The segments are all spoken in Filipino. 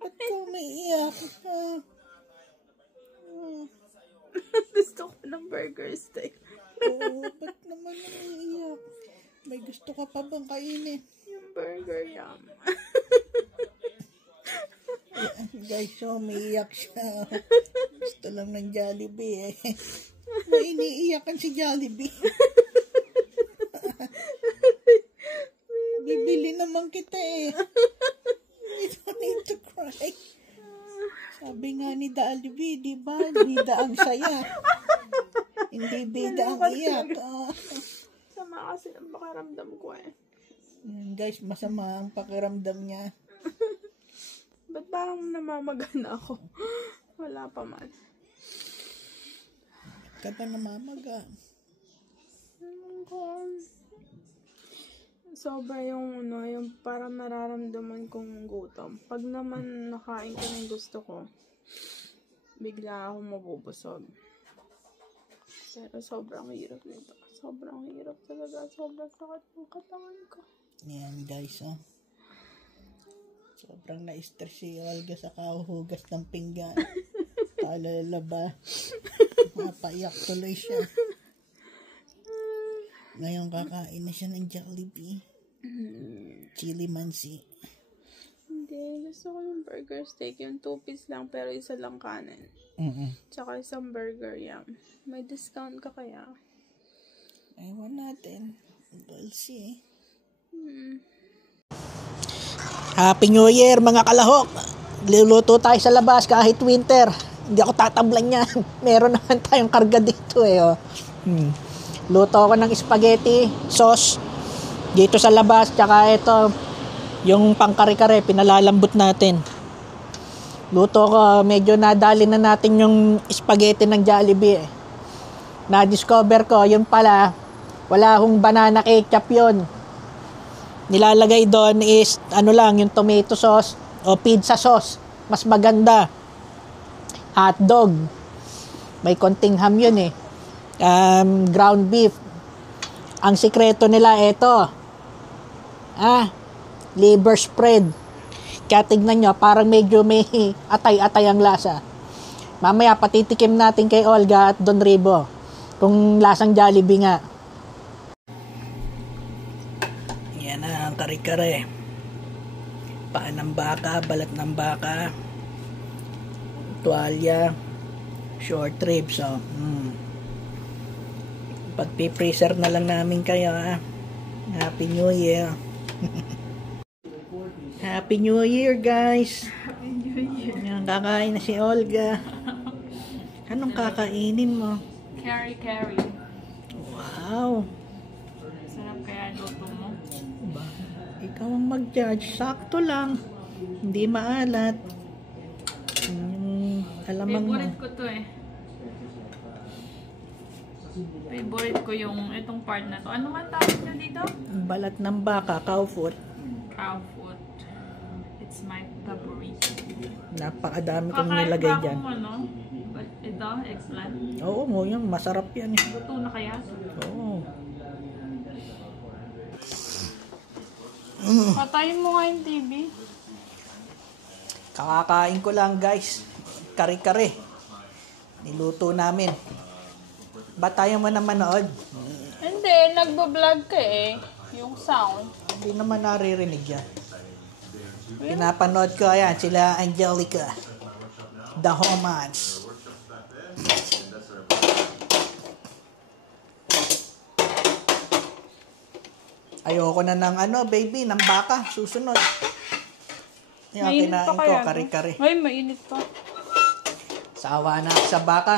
Ba't ka umiiyak? Gusto ko ng burger steak. Oo, ba't naman umiiyak? May gusto ka pa bang kainin? Yung burger yum. Guys, so umiiyak siya. Gusto lang ng Jollibee eh. May iniiyakan si Jollibee. Bibili naman kita eh. You don't need to cry. Sabi nga ni Jollibee, di ba? Bida ang saya. Hindi bida ang iyak. Sama kasi ang pakiramdam ko eh. Guys, masama ang pakiramdam niya. Ba't parang namamagana ako? Wala pa man. Ka pa namamaga. Sobra yung yung parang nararamdaman kong gutom. Pag naman nakain ko ng gusto ko, bigla akong mabubusog. Pero sobrang hirap nito. Sobrang hirap talaga. Sobrang sakit ng katawan ko. Yan guys, sobrang na-stress si Olga sa kahuhugas ng pinggan. Palalaba. Mapaiyak tuloy siya. Ngayon kakain na siya ng Jollibee. Chili mansi. Hindi. Gusto ko yung burger steak. Yung 2 piece lang pero isa lang kanin. Tsaka isang burger yum. May discount ka kaya? Ewan natin. We'll see. Happy New Year mga kalahok. Luluto tayo sa labas kahit winter. Hindi ako tatablan yan. Meron naman tayong karga dito eh. Luto ako ng spaghetti sauce dito sa labas. Tsaka ito yung pangkare-kare pinalalambot natin. Luto ko, medyo nadali na natin yung spaghetti ng Jollibee eh. Na-discover ko, yun pala, wala hong banana ketchup yun. Nilalagay doon is, yung tomato sauce o pizza sauce. Mas maganda. Hotdog. May konting ham yun eh. Ground beef. Ang sikreto nila, ito. Liver spread. Kaya tignan nyo, parang medyo may atay-atay ang lasa. Mamaya patitikim natin kay Olga at Don Ribo kung lasang Jollibee nga. Yan na ang kare-kare. Paan ng baka, balat ng baka, tuwalya, short ribs. Pagpipreser na lang namin kayo. Happy New Year. Happy New Year guys. Happy New Year. Yan, kakain na si Olga. Anong kakainin mo? Curry. Wow. Sarap kaya luto mo? Ba, ikaw ang mag-judge. Sakto lang. Hindi maalat. Alamang mo. Favorite ko to eh. Favorite ko yung itong part na to. Ano nga tawag nyo dito? Balat ng baka, cow foot. Cow foot. It's my favorite. Napakadami kong nilagay dyan. Ito, eggplant. Oo, yan. Masarap yan eh. Luto na kaya? Oo. Patayin mo nga yung TV. Kakakain ko lang guys. Kare-kare. Niluto namin. Ba't tayo mo na manood? Hindi, nagbablog ka eh. Yung sound. Hindi naman naririnig yan. Pinapanood ko yan. Sila Angelica. The Homans. Ayoko na ng baby, ng baka. Susunod. Yan, Mainit pa kinain ko, kaya? kare-kare. Ay, mainit pa. Sawa na ako sa baka.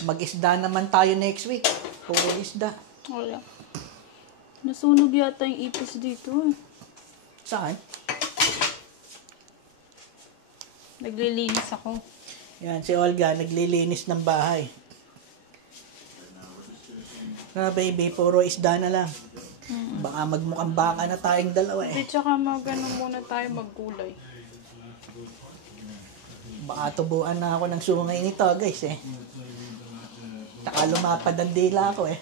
Mag-isda naman tayo next week. Puro isda. Wala. Nasunog yata yung ipis dito eh. Saan? Naglilinis ako. Yan, si Olga, naglilinis ng bahay. Baby, puro isda na lang. Baka magmukhang baka na tayong dalawa eh. At saka muna tayo magkulay. Baka tubuan na ako ng sungay nito guys eh. Saka lumapad ang dila ko eh.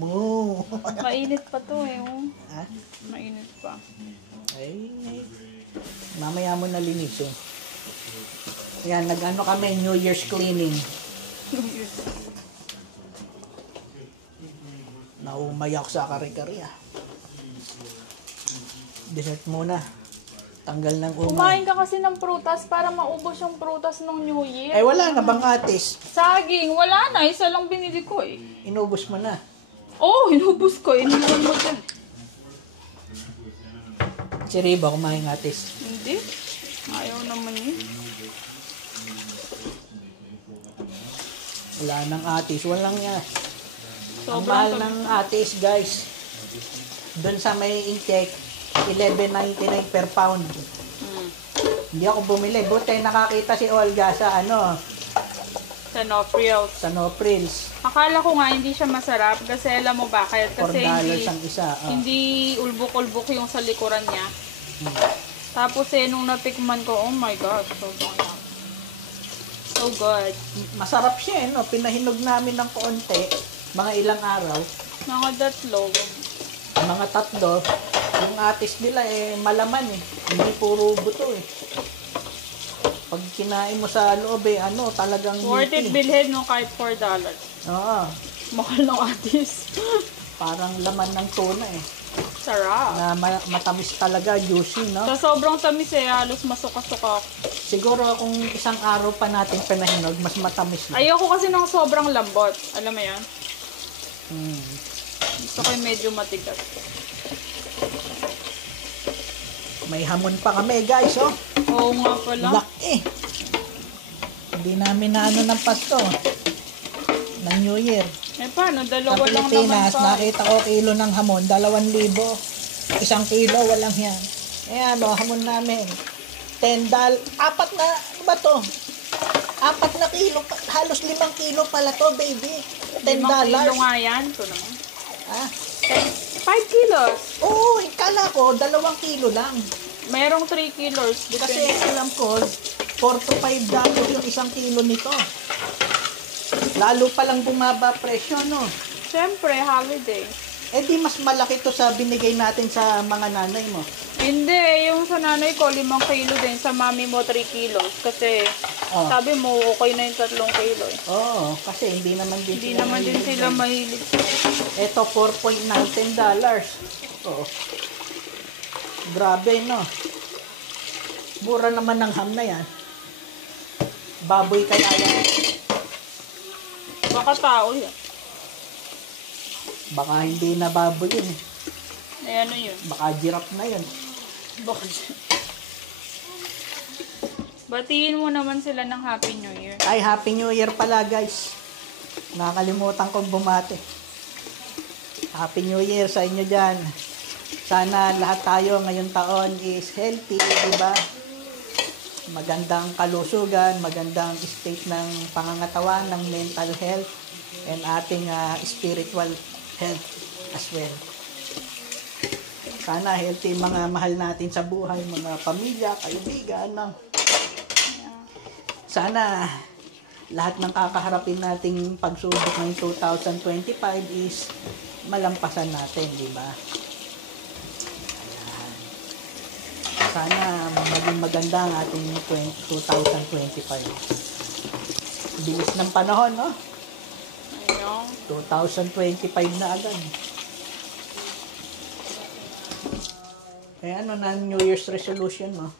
Moo. Mainit pa to eh. Oh. Ha? Mainit pa. Ay, mamaya mo na linisin. Yan, nag-ano kami, New Year's cleaning. Naumayak sa kare-kare ah. Dessert muna. Tanggal ng umay. Kumain ka kasi ng prutas para maubos yung prutas ng New Year. Eh wala na bang atis? Saging, wala na. Isa lang binili ko eh. Inubos mo na. Oh, inubos ko. Iniwan mo dyan. Si Riba kumain ng atis. Hindi. Ayaw naman eh. Wala nang atis. Walang yan. Ang Sobrang mahal ng atis guys. Doon sa may intake, $11.99 per pound. Hindi ako bumili. Buti nakakita si Olga sa Sa Nofriels. sa No Frills. Akala ko nga hindi siya masarap kasi alam mo bakit? Kasi $4 ang isa. hindi ulbok-ulbok yung sa likuran niya. Tapos nung natikman ko, oh my God, sobrang yum. So good. Masarap siya no? Pinahinog namin ng konti. Mga ilang araw. Mga datlo. Mga 3. Yung atis nila malaman eh. Hindi puro buto eh. Pag kinain mo sa loob talagang Worth it meaty. bilhin no kahit $4. Oo. Mahal ng atis. Parang laman ng tuna eh. Sarap. Na matamis talaga, juicy, no? Sa sobrang tamis halos masuka-suka. Siguro kung isang araw pa natin pinahinog, mas matamis na. Ayoko kasi ng sobrang lambot. Alam mo yan? Hmm. Gusto ko yung medyo matigas. May hamon pa kami, guys, oh. Oo nga pala. Laki. Hindi namin na ng Pasko. Ng New Year. Eh paano? Sa Dalawa lang naman Pilipinas, pa. nakita ko kilo ng hamon, 2,000. 1 kilo, walang yan. Hamon namin. $10. Apat na, ano ba to? 4 na kilo, halos 5 kilo pala to, baby. $10. 5 kilo nga yan. Ito naman. Ah? 5 kilos. Oo, kala ko, 2 kilo lang. Merong 3 kilos. Kasi Depende. alam ko, $4 to $5 yung 1 kilo nito. Lalo palang bumaba presyo, no? Siyempre, holiday. Eh di mas malaki to sa binigay natin sa mga nanay mo. Hindi, yung sa nanay ko, 5 kilo din. Sa mami mo, 3 kilos. Kasi, Oh. sabi mo, okay na yung 3 kilo. Oo, kasi hindi naman din Hindi naman din sila mahilig. Ito, $4.19. Oo. Grabe, no? Mura naman ng ham na yan. Baboy kaya yan. Baka tao yan. Baka hindi na baboy yun. Eh, ano yun? Baka giraffe na yun. Baka batiin mo naman sila ng Happy New Year. Ay, Happy New Year pala, guys. Nakalimutan kong bumati. Happy New Year sa inyo dyan. Sana lahat tayo ngayong taon is healthy, di ba? Magandang kalusugan, magandang state ng pangangatawan, ng mental health, and ating spiritual health as well. Sana healthy mga mahal natin sa buhay, mga pamilya, kaibigan, no? Sana lahat ng kakaharapin nating pagsubok ng 2025 is malampasan natin, di ba? Ayan. Sana maging maganda ang ating 2025. Bilis ng panahon, no? Ayun. 2025 na agad. Ano na New Year's resolution mo?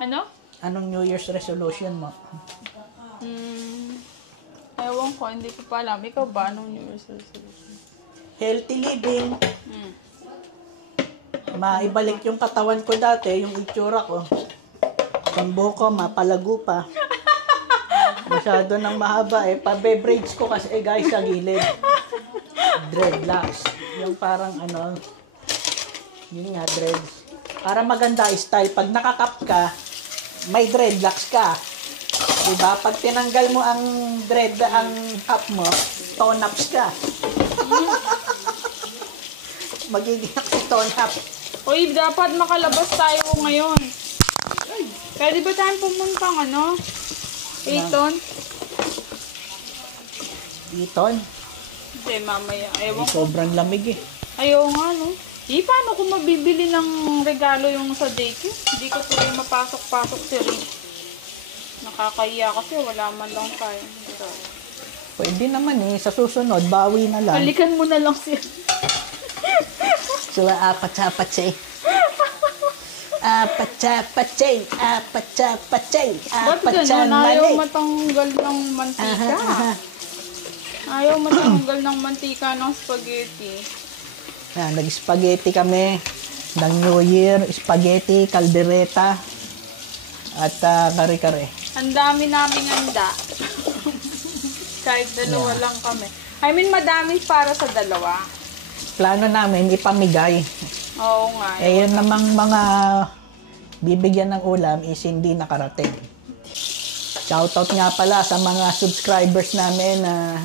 Ano? Anong New Year's resolution mo? Ewan ko, hindi ko pa alam. Ikaw ba? Anong New Year's resolution? Healthy living. Maibalik yung katawan ko dati, yung itsura ko. Yung buhok ko, mapalago pa. Masyado nang mahaba eh. Pa-beverage ko kasi guys sa gilid. Dreadlocks. Yung parang yun nga, dreads. Para maganda style. Pag nakakap ka, may dreadlocks ka. Diba? Pag tinanggal mo ang ang cap mo, tone-ups ka. Magiging tone-up. Uy, dapat makalabas tayo ngayon. Pwede ba tayong pumuntang Eton? Eton? Hindi, mamaya. Ewan ko. Sobrang lamig eh. Ayaw nga, no? Paano ko mabibili ng regalo yung sa daycare? Hindi ko tuloy mapasok-pasok si Rick. Nakakahiya kasi wala man lang tayo. Pwede naman eh. Sa susunod, bawi na lang. Balikan mo na lang siya. So, apat-sapatse. Apat-sapatse. Apat-sapatse. Ba't ganun? Ayaw matanggal ng mantika. Ayaw matanggal ng mantika ng spaghetti. Nag-spaghetti kami ng New Year, spaghetti, kaldereta, at kare-kare. Ang dami naming handa. Kahit dalawa lang kami. I mean, madami para sa dalawa. Plano namin ipamigay. Oo nga. Eh, yun namang mga bibigyan ng ulam is hindi nakarating. Shoutout nga pala sa mga subscribers namin na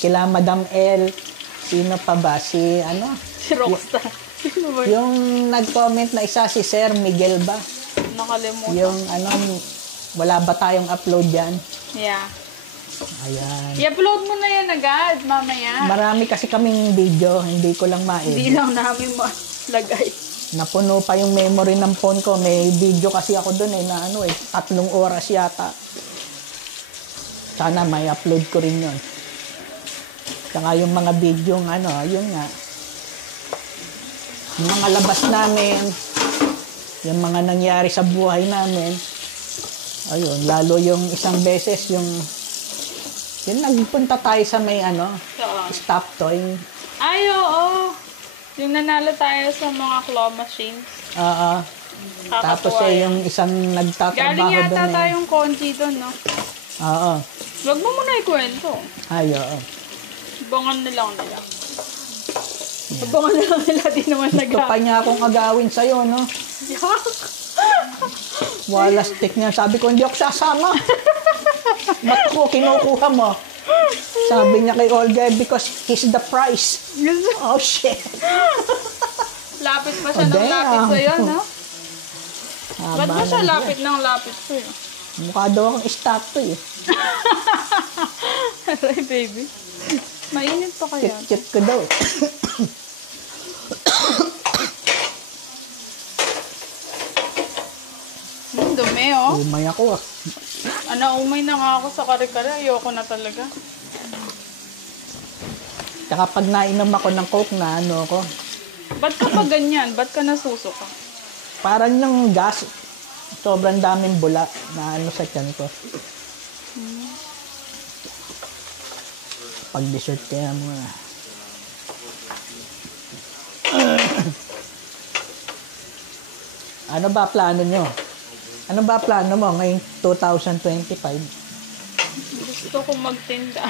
kila Madam L. Sino pa ba? Si Si Rockstar. Sino ba? Yung nag-comment na isa, si Sir Miguel ba? Nakalimutan. Yung wala ba tayong upload yan? Yeah. Ayan. I-upload mo na yan agad, mamaya. Marami kasi kaming video, hindi ko lang Hindi lang namin malagay. Napuno pa yung memory ng phone ko. May video kasi ako dun na 3 oras yata. Sana may upload ko rin yun. Saka yung mga video yun nga. Yung mga labas namin, yung mga nangyari sa buhay namin, ayun, lalo yung isang beses, yung nagpunta tayo sa may stop toy. Ay, oo. Yung nanalo tayo sa mga claw machines. Oo. Tapos yung isang nagtatrabaho doon. Galing yata tayong konti doon, no? Oo. Wag mo muna ikwento. Ay, oo. Abangan na lang nila. Abangan na lang nila, di naman Gusto pa niya akong agawin sa'yo, no? Wala stick niya. Sabi ko, hindi ako sasama. Ba't ko kinukuha mo? Sabi niya kay Olga, because he's the prize. Oh, shit. Lapit pa siya ng lapit sa'yo, no? Ba't ba siya na lapit ng lapit sa'yo? Mukha daw akong statue eh. Aray, baby. Mainit pa kaya? Chit ko daw. Dumi, oh. Umay ako ah. Umay na nga ako sa kare-kare. Ayoko na talaga. Tsaka pag nainom ako ng Coke na ko. Ba't ka pa ganyan? Ba't ka nasusuka? Parang yung gas. Sobrang daming bula na sa tiyan ko. Pag dessert kaya muna. Ano ba plano nyo? Ano ba plano mo ngayong 2025? Gusto ko magtinda.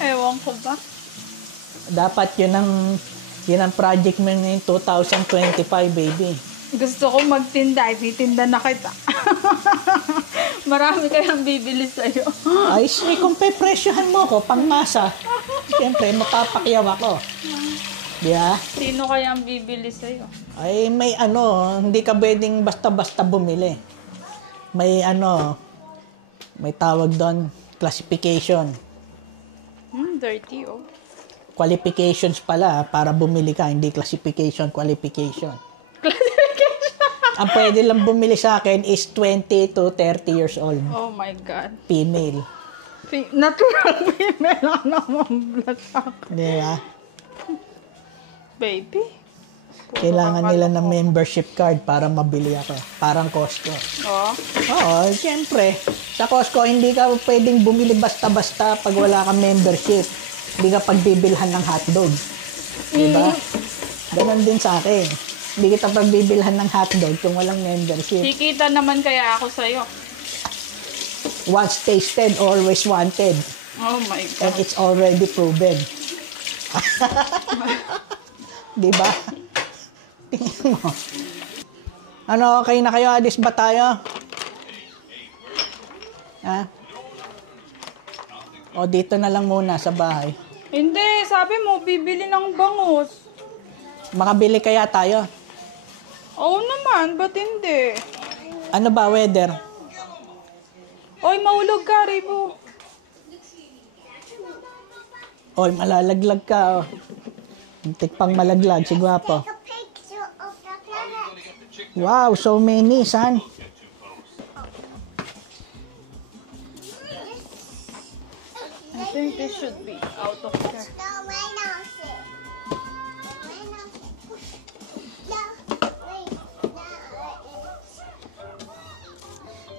Ewan ko ba? Dapat yun ang project mo ngayong 2025, baby. Gusto ko magtinda. Titinda na kita. Marami kayang bibili sa'yo. Ay, kung pepresyohan mo ko, pangmasa. Siyempre, mapapakyaw ako. Di ba? Sino kayang bibili sa'yo? Ay, may hindi ka pwedeng basta-basta bumili. May may tawag doon, classification. Dirty, oh. Qualifications pala, para bumili ka, hindi classification, qualification. Ang pwede lang bumili sa akin is 20 to 30 years old. Oh my God. Female. Natural female lang naman blasak. Di ba? Baby. Kailangan nila ng membership card para mabili ako. Parang Costco. Oh. Oo, siyempre. Sa Costco, hindi ka pwedeng bumili basta-basta pag wala kang membership. Hindi ka pagbibilhan ng hotdog. Diba? Ganon din sa akin. Hindi kita pagbibilhan ng hotdog kung walang membership. Kikita naman kaya ako sa'yo. Once tasted, always wanted. Oh my And God. it's already proven. Diba? Tingnan mo. Okay na kayo? Alis ba tayo? Ha? O dito na lang muna sa bahay. Hindi, sabi mo, bibili ng bangus. Makabili kaya tayo? Oo naman, ba't hindi? Ano ba weather? Oy, mahulog ka, Ribo. Oy, malalaglag ka, oh. Muntik pang malaglag, si Gwapo. Take a picture of the planet. Wow, so many, son. I think this should be out of there. No, wait, no, sit. Wait, no, sit. No, wait, no,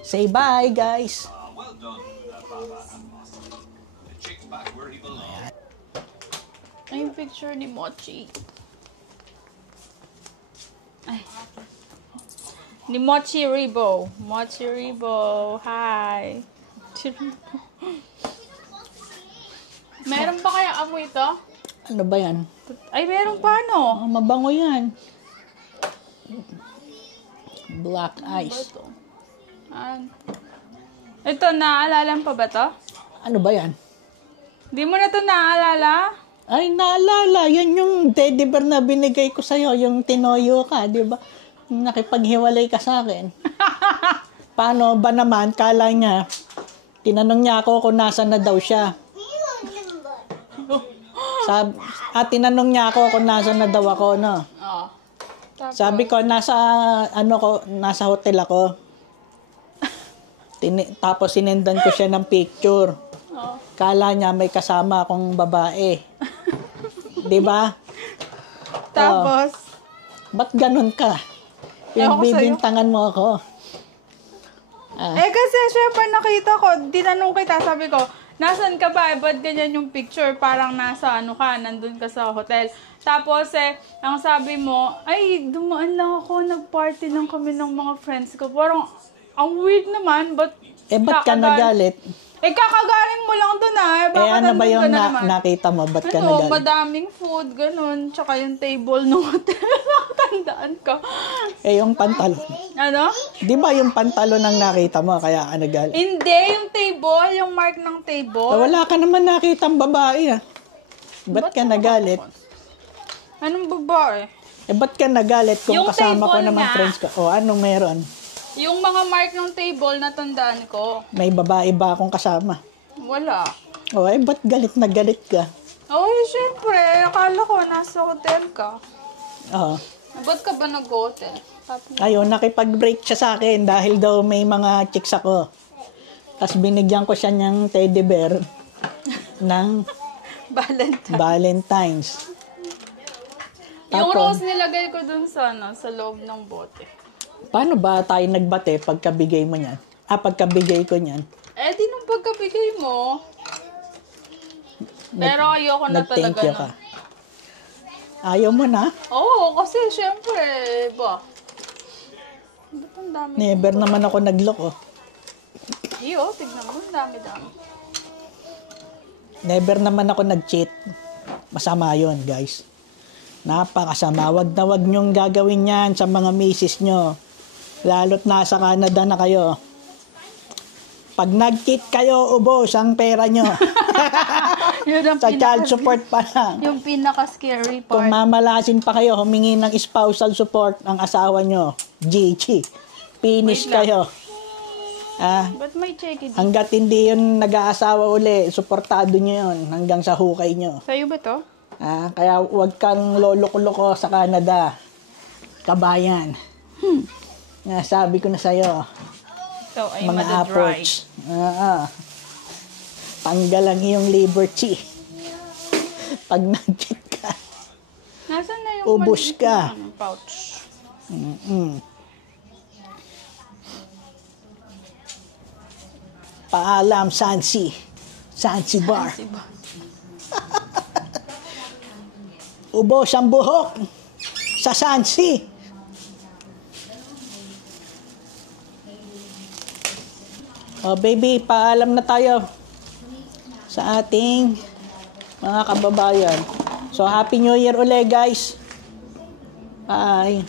Say bye, guys. Well done, Baba. The chick's back where he belongs. Ay, yung picture ni Mochi. Ay. Ni Mochi Ribo. Mochi Ribo. Hi. Mochi Ribo. Meron ba kaya amoy ito? Ano ba yan? Ay, meron pa no? Oh, mabango yan. Black ice. Ito. Ito, naaalala pa ba to? Ano ba yan? Di mo na to naaalala? Ay, naalala. Yan yung teddy bear na binigay ko sa'yo. Yung tinoyo ka, di ba? Nakipaghiwalay ka sa akin. Paano ba naman? Kala niya, tinanong niya ako kung nasan na daw siya. Tinanong niya ako kung nasan na daw ako, no? Oo. Sabi ko, nasa hotel ako. Tapos sinendan ko siya ng picture. Oo. Kala niya may kasama akong babae. 'Di ba? Tapos, Ba't ganun ka? Ewan ko Bibintangan mo ako. kasi syempre nakita ko, tinanong kita, sabi ko, nasan ka ba? Ba't ganyan yung picture? Parang nasa nandun ka sa hotel. Tapos ang sabi mo, ay, dumaan lang ako, nag-party lang kami ng mga friends ko. Parang, ang weird naman, ba't Ba't ka nagalit? kakagaling mo lang dun Baka Ano ba nandun yung ka na naman. nakita mo? Ba't ka Ano, nagalit? madaming food, ganun. Tsaka yung table ng hotel. Nakatandaan ka. Yung pantalon. Ano? Di ba yung pantalon ang nakita mo kaya ka nagalit? Hindi, yung table, yung mark ng table. Wala ka naman nakitang babae Ba't ka nagalit? Anong babae? Ba't ka nagalit kung Yung kasama ko table naman nga. friends ko? Anong meron? Yung mga mark ng table, natandaan ko. May babae ba akong kasama? Wala. Ba't galit na galit ka? Ay, syempre. Akala ko nasa hotel ka. Oo. Ba't ka ba nag-hotel? Ayun, nakipag-break siya sa akin dahil daw may mga chicks ako. Tapos binigyan ko siya ng teddy bear ng Valentine. Valentine's. Yung Tapos, rose nilagay ko dun sa loob ng bote. paano ba tayo nagbate pagkabigay mo niyan? Pagkabigay ko niyan. Di nung pagkabigay mo. Pero ayoko na Nag-thank talaga you na. ka. Ayaw mo na? Oo, kasi syempre, ba? Ba't ang dami? Never naman ako nagloko. Iyo, tignan mo, ang dami-dami. Never naman ako nag-cheat. Masama yon guys. Napakasama. Wag na wag nyong gagawin yan sa mga misis nyo. Lalo't nasa Canada na kayo. Pag nag-cheat kayo, ubos ang pera nyo. Yun ang Sa child support pa lang. yung pinaka-scary Kung part. mamalasin pa kayo, humingi ng spousal support ang asawa nyo. GG. Finish Wait lang. kayo. Ba't may check it? Hanggat hindi yun nag-aasawa uli, suportado nyo yun hanggang sa hukay nyo. Sa'yo ba to? Kaya huwag kang loloko-loko sa Canada. Kabayan. Sabi ko na sa'yo, Ito ay mga madadry. approach. Tanggal ang iyong liberty. Pag nag-cheat ka. Nasaan na yung Ubus maliit ka. na pouch? Paalam, Sansi. Sansi Bar. Diba? Ubos ang buhok sa Sansi. Baby, paalam na tayo sa ating mga kababayan. So, Happy New Year ulit, guys. Bye.